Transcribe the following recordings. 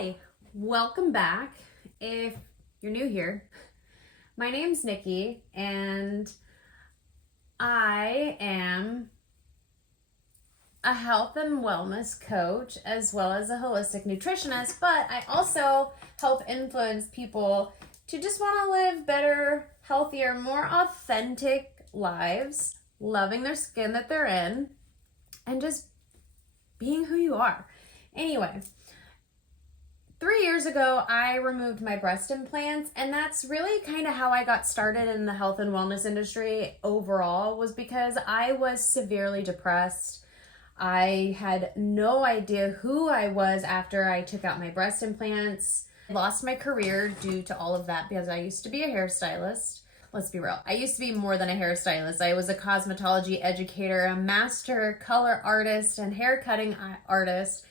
Hi, welcome back. If you're new here, my name's Nikki and I am a health and wellness coach as well as a holistic nutritionist, but I also help influence people to just want to live better, healthier, more authentic lives, loving their skin that they're in, and just being who you are. Anyway, 3 years ago, I removed my breast implants, and that's really kind of how I got started in the health and wellness industry overall, was because I was severely depressed. I had no idea who I was after I took out my breast implants. I lost my career due to all of that because I used to be a hairstylist. Let's be real. I used to be more than a hairstylist. I was a cosmetology educator, a master color artist, and hair cutting artist.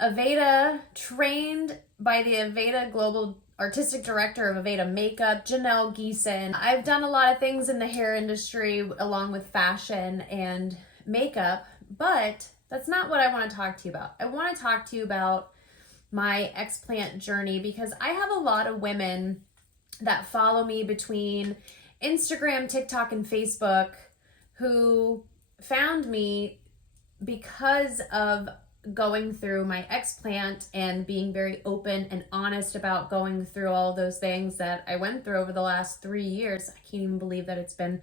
Aveda, trained by the Aveda Global Artistic Director of Aveda Makeup, Janelle Geeson. I've done a lot of things in the hair industry along with fashion and makeup, but that's not what I want to talk to you about. I want to talk to you about my explant journey because I have a lot of women that follow me between Instagram, TikTok, and Facebook who found me because of going through my explant and being very open and honest about going through all those things that I went through over the last 3 years. I can't even believe that it's been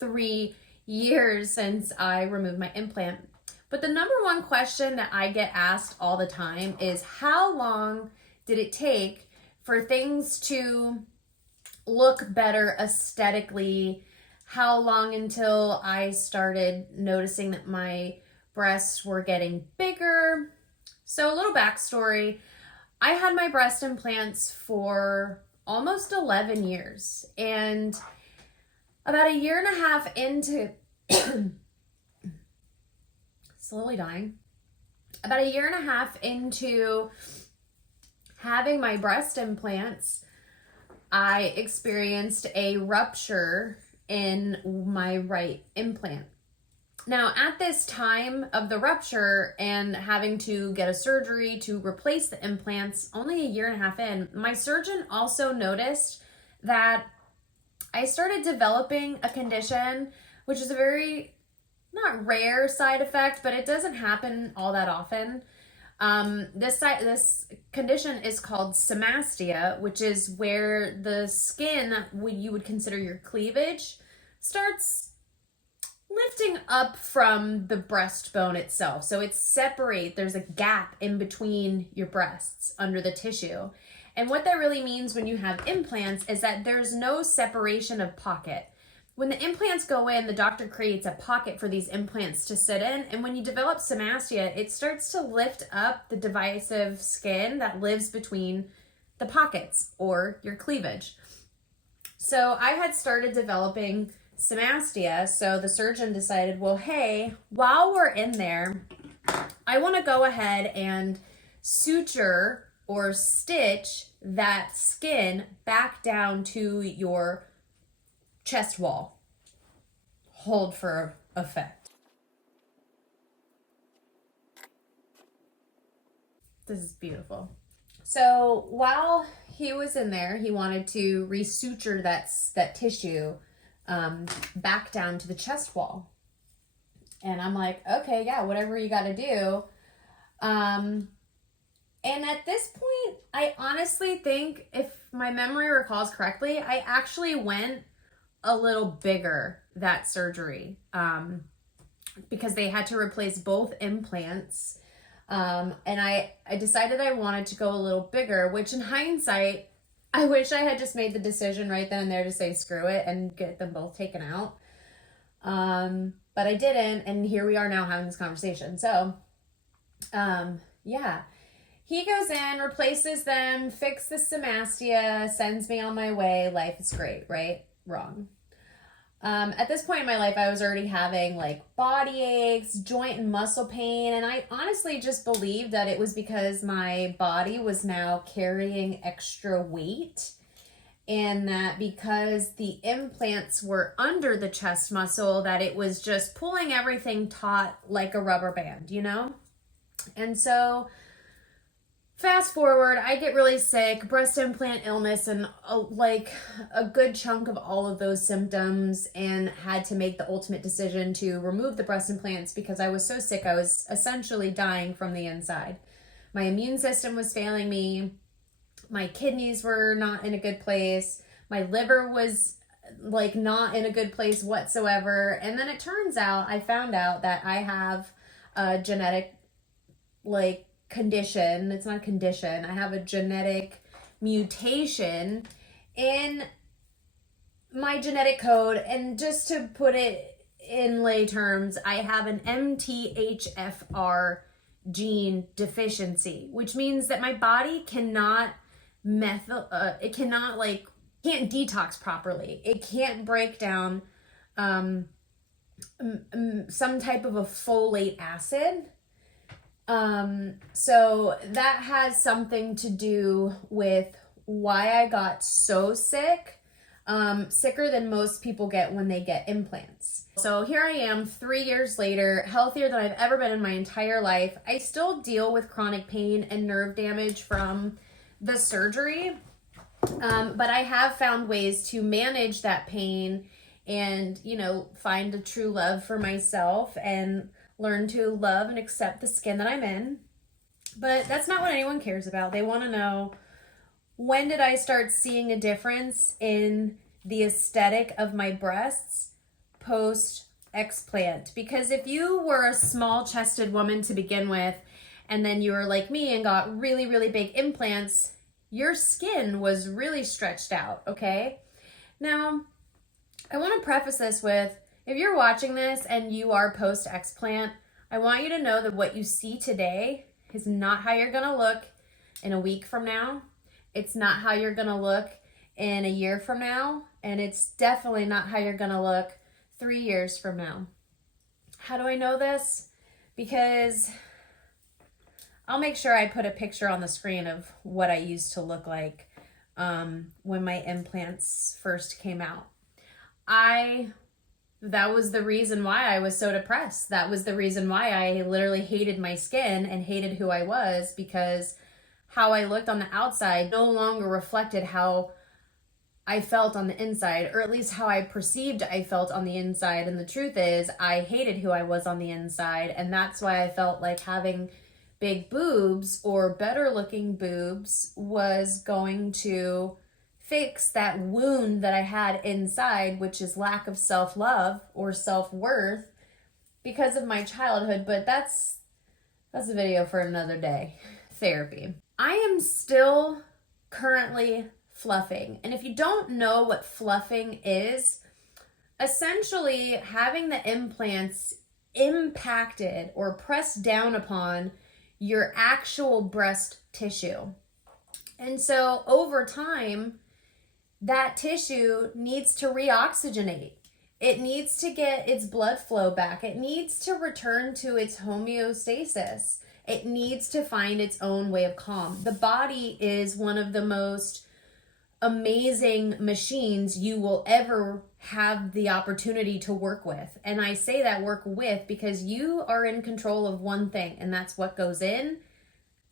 3 years since I removed my implant. But the number one question that I get asked all the time is, how long did it take for things to look better aesthetically? How long until I started noticing that my breasts were getting bigger? So a little backstory. I had my breast implants for almost 11 years, and about a year and a half into slowly dying. About a year and a half into having my breast implants, I experienced a rupture in my right implant. Now, at this time of the rupture and having to get a surgery to replace the implants, only a year and a half in, my surgeon also noticed that I started developing a condition, which is a very, not rare side effect, but it doesn't happen all that often. This condition is called somastia, which is where the skin, what you would consider your cleavage, starts lifting up from the breastbone itself. So it's separate, there's a gap in between your breasts under the tissue. And what that really means when you have implants is that there's no separation of pocket. When the implants go in, the doctor creates a pocket for these implants to sit in. And when you develop somastia, it starts to lift up the divisive skin that lives between the pockets or your cleavage. So I had started developing somastia, so the surgeon decided, well, hey, while we're in there, I want to go ahead and suture or stitch that skin back down to your chest wall. Hold for effect. This is beautiful. So while he was in there, he wanted to resuture that tissue back down to the chest wall. And I'm like, okay, yeah, whatever you got to do. And at this point, I honestly think, if my memory recalls correctly, I actually went a little bigger that surgery because they had to replace both implants. And I decided I wanted to go a little bigger, which in hindsight, I wish I had just made the decision right then and there to say screw it and get them both taken out. But I didn't, and here we are now having this conversation. So, yeah. He goes in, replaces them, fixes the somastia, sends me on my way. Life is great, right? Wrong. At this point in my life, I was already having like body aches, joint and muscle pain, and I honestly just believed that it was because my body was now carrying extra weight, and that because the implants were under the chest muscle, that it was just pulling everything taut like a rubber band, you know? And so Fast forward, I get really sick, breast implant illness, and like a good chunk of all of those symptoms, and had to make the ultimate decision to remove the breast implants because I was so sick. I was essentially dying from the inside. My immune system was failing me. My kidneys were not in a good place. My liver was like not in a good place whatsoever. And then it turns out, I found out that I have a genetic like condition. It's not a condition. I have a genetic mutation in my genetic code. And just to put it in lay terms, I have an MTHFR gene deficiency, which means that my body cannot can't detox properly. It can't break down some type of a folate acid. So that has something to do with why I got so sick, sicker than most people get when they get implants. So here I am 3 years later, healthier than I've ever been in my entire life. I still deal with chronic pain and nerve damage from the surgery, but I have found ways to manage that pain and, you know, find a true love for myself and learn to love and accept the skin that I'm in. But that's not what anyone cares about. They want to know, when did I start seeing a difference in the aesthetic of my breasts post explant? Because if you were a small chested woman to begin with, and then you were like me and got really, really big implants, your skin was really stretched out, okay? Now, I want to preface this with, if you're watching this and you are post-explant, I want you to know that what you see today is not how you're going to look in a week from now. It's not how you're going to look in a year from now. And it's definitely not how you're going to look 3 years from now. How do I know this? Because I'll make sure I put a picture on the screen of what I used to look like when my implants first came out. That was the reason why I was so depressed. That was the reason why I literally hated my skin and hated who I was, because how I looked on the outside no longer reflected how I felt on the inside, or at least how I perceived I felt on the inside. And the truth is, I hated who I was on the inside, and that's why I felt like having big boobs or better looking boobs was going to fix that wound that I had inside, which is lack of self-love or self-worth because of my childhood. But that's a video for another day. Therapy. I am still currently fluffing. And if you don't know what fluffing is, essentially having the implants impacted or pressed down upon your actual breast tissue. And so over time, that tissue needs to reoxygenate. It needs to get its blood flow back. It needs to return to its homeostasis. It needs to find its own way of calm. The body is one of the most amazing machines you will ever have the opportunity to work with. And I say that work with because you are in control of one thing, and that's what goes in,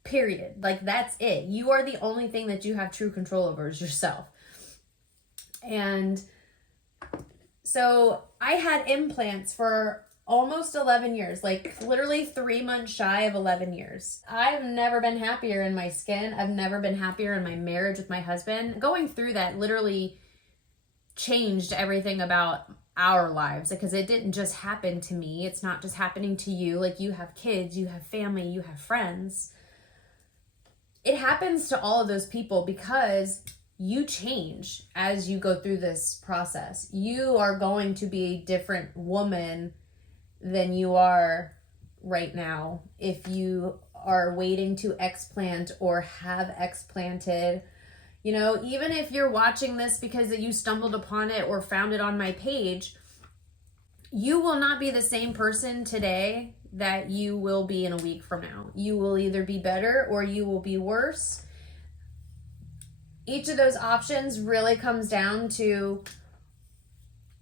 period. Like, that's it. You are the only thing that you have true control over is yourself. And so I had implants for almost 11 years, like literally 3 months shy of 11 years. I've never been happier in my skin. I've never been happier in my marriage with my husband. Going through that literally changed everything about our lives, because it didn't just happen to me. It's not just happening to you. Like, you have kids, you have family, you have friends. It happens to all of those people because you change as you go through this process. You are going to be a different woman than you are right now if you are waiting to explant or have explanted. You know, even if you're watching this because you stumbled upon it or found it on my page, you will not be the same person today that you will be in a week from now. You will either be better or you will be worse. Each of those options really comes down to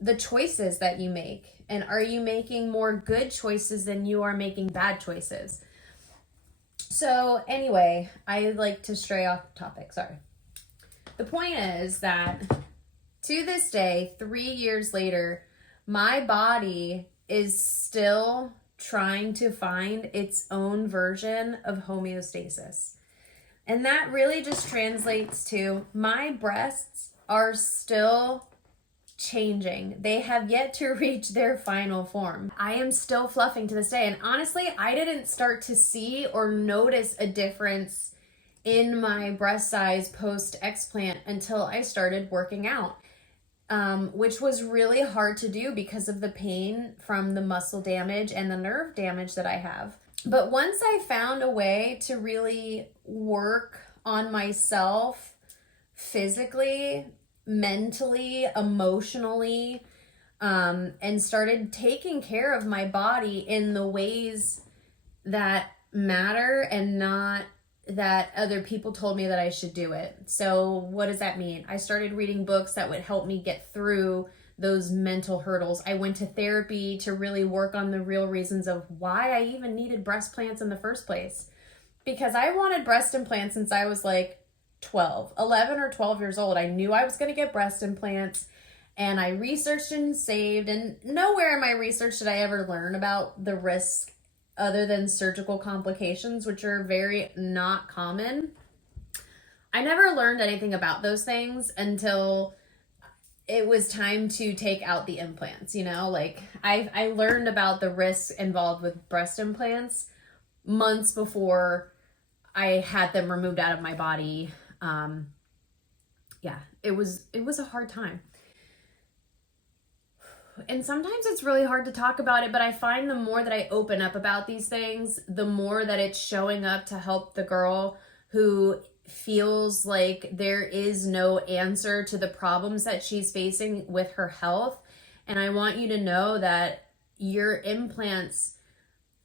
the choices that you make. And are you making more good choices than you are making bad choices? So anyway, I like to stray off topic, sorry. The point is that to this day, 3 years later, my body is still trying to find its own version of homeostasis. And that really just translates to my breasts are still changing. They have yet to reach their final form. I am still fluffing to this day. And honestly, I didn't start to see or notice a difference in my breast size post explant until I started working out, which was really hard to do because of the pain from the muscle damage and the nerve damage that I have. But once I found a way to really work on myself physically, mentally, emotionally, and started taking care of my body in the ways that matter and not that other people told me that I should do it. So what does that mean? I started reading books that would help me get through those mental hurdles. I went to therapy to really work on the real reasons of why I even needed breast implants in the first place. Because I wanted breast implants since I was like 11 or 12 years old. I knew I was going to get breast implants, and I researched and saved, and nowhere in my research did I ever learn about the risk other than surgical complications, which are very not common. I never learned anything about those things until it was time to take out the implants, like I learned about the risks involved with breast implants months before I had them removed out of my body. It was a hard time. And sometimes it's really hard to talk about it, but I find the more that I open up about these things, the more that it's showing up to help the girl who feels like there is no answer to the problems that she's facing with her health. And I want you to know that your implants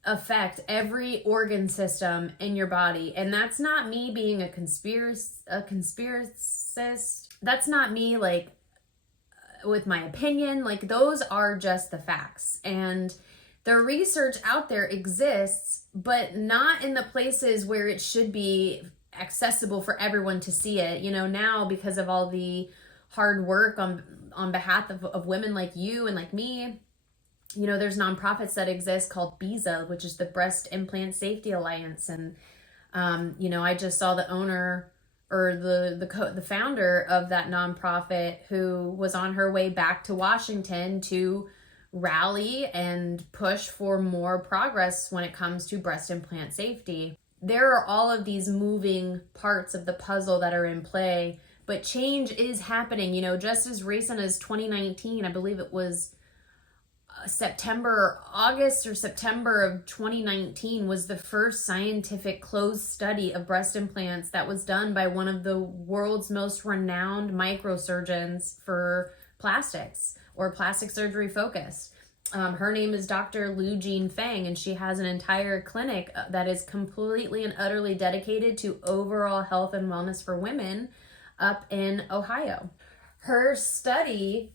affect every organ system in your body. And that's not me being a conspiracist. That's not me like with my opinion. Like, those are just the facts. And the research out there exists, but not in the places where it should be accessible for everyone to see it. Now, because of all the hard work on behalf of women like you and like me, there's nonprofits that exist called BISA, which is the Breast Implant Safety Alliance. And, I just saw the owner or the founder of that nonprofit who was on her way back to Washington to rally and push for more progress when it comes to breast implant safety. There are all of these moving parts of the puzzle that are in play, but change is happening. Just as recent as 2019, I believe it was August or September of 2019 was the first scientific closed study of breast implants that was done by one of the world's most renowned microsurgeons for plastics or plastic surgery focused. Her name is Dr. Lu Jean Feng, and she has an entire clinic that is completely and utterly dedicated to overall health and wellness for women up in Ohio. Her study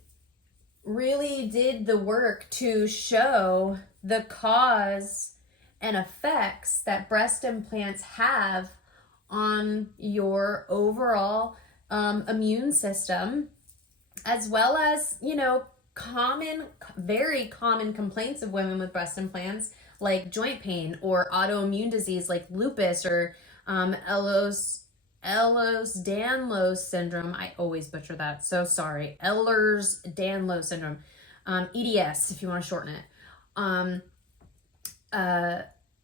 really did the work to show the cause and effects that breast implants have on your overall immune system, as well as, very common complaints of women with breast implants, like joint pain or autoimmune disease like lupus or Ehlers-Danlos syndrome. I always butcher that, so sorry. Ehlers-Danlos syndrome. EDS, if you want to shorten it.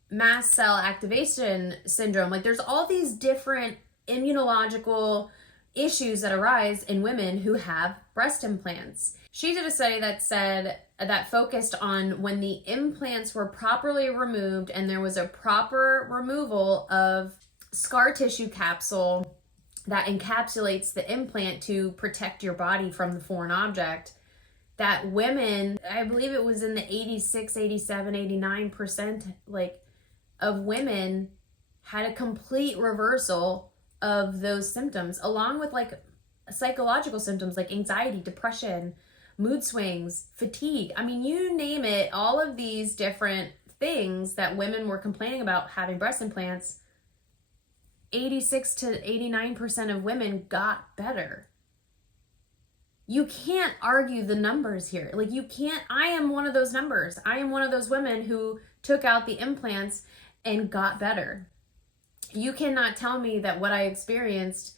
Mast cell activation syndrome. Like, there's all these different immunological issues that arise in women who have breast implants. She did a study that focused on when the implants were properly removed and there was a proper removal of scar tissue capsule that encapsulates the implant to protect your body from the foreign object, that women, I believe it was in the 86, 87, 89% of women had a complete reversal of those symptoms, along with psychological symptoms like anxiety, depression, mood swings, fatigue. I mean, you name it, all of these different things that women were complaining about having breast implants 86 to 89% of women got better. You can't argue the numbers here. Like, you can't, I am one of those numbers. I am one of those women who took out the implants and got better. You cannot tell me that what I experienced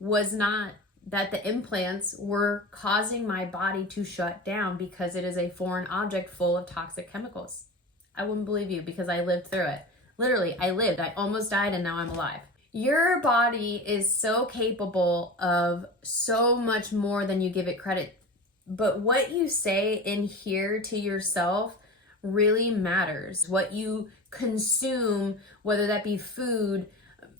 was not, that the implants were causing my body to shut down because it is a foreign object full of toxic chemicals. I wouldn't believe you because I lived through it. Literally, I lived. I almost died and now I'm alive. Your body is so capable of so much more than you give it credit. But what you say in here to yourself really matters. What you consume, whether that be food,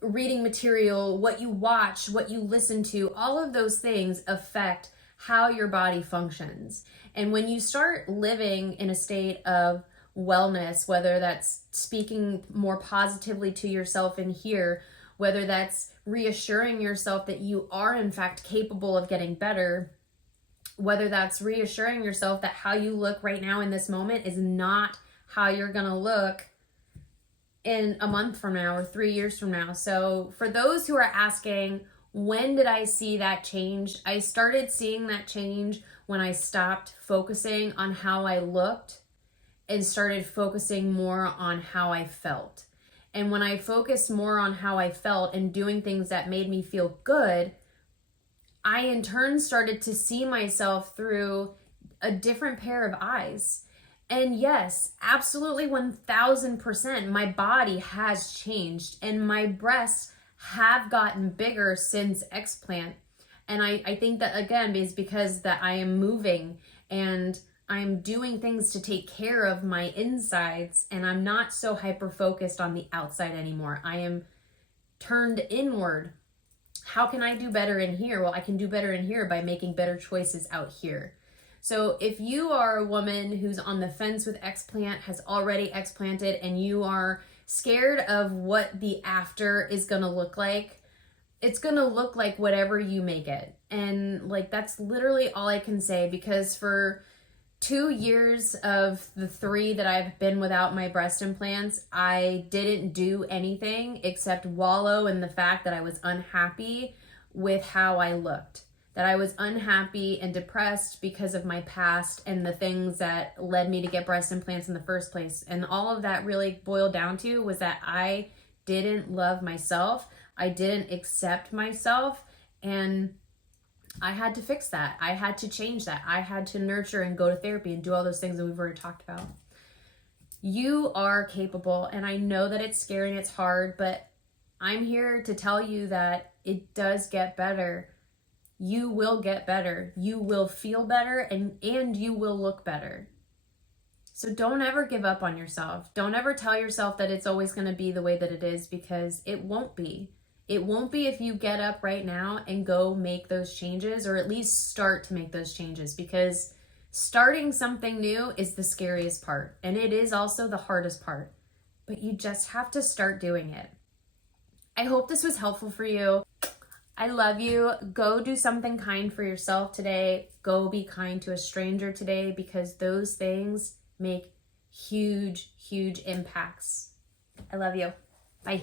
reading material, what you watch, what you listen to, all of those things affect how your body functions. And when you start living in a state of wellness, whether that's speaking more positively to yourself in here, whether that's reassuring yourself that you are in fact capable of getting better, whether that's reassuring yourself that how you look right now in this moment is not how you're gonna look in a month from now or 3 years from now. So for those who are asking, when did I see that change? I started seeing that change when I stopped focusing on how I looked and started focusing more on how I felt. And when I focused more on how I felt and doing things that made me feel good, I in turn started to see myself through a different pair of eyes. And yes, absolutely 1000%, my body has changed and my breasts have gotten bigger since explant. And I think that again is because that I am moving and I'm doing things to take care of my insides, and I'm not so hyper focused on the outside anymore. I am turned inward. How can I do better in here? Well, I can do better in here by making better choices out here. So if you are a woman who's on the fence with explant, has already explanted, and you are scared of what the after is gonna look like, it's gonna look like whatever you make it. And like, that's literally all I can say, because for 2 years of the 3 that I've been without my breast implants, I didn't do anything except wallow in the fact that I was unhappy with how I looked, that I was unhappy and depressed because of my past and the things that led me to get breast implants in the first place. And all of that really boiled down to was that I didn't love myself. I didn't accept myself, and I had to fix that. I had to change that. I had to nurture and go to therapy and do all those things that we've already talked about. You are capable, and I know that it's scary and it's hard, but I'm here to tell you that it does get better. You will get better. You will feel better, and you will look better. So don't ever give up on yourself. Don't ever tell yourself that it's always going to be the way that it is, because it won't be. It won't be if you get up right now and go make those changes, or at least start to make those changes, because starting something new is the scariest part, and it is also the hardest part, but you just have to start doing it. I hope this was helpful for you. I love you. Go do something kind for yourself today. Go be kind to a stranger today, because those things make huge, huge impacts. I love you. Bye.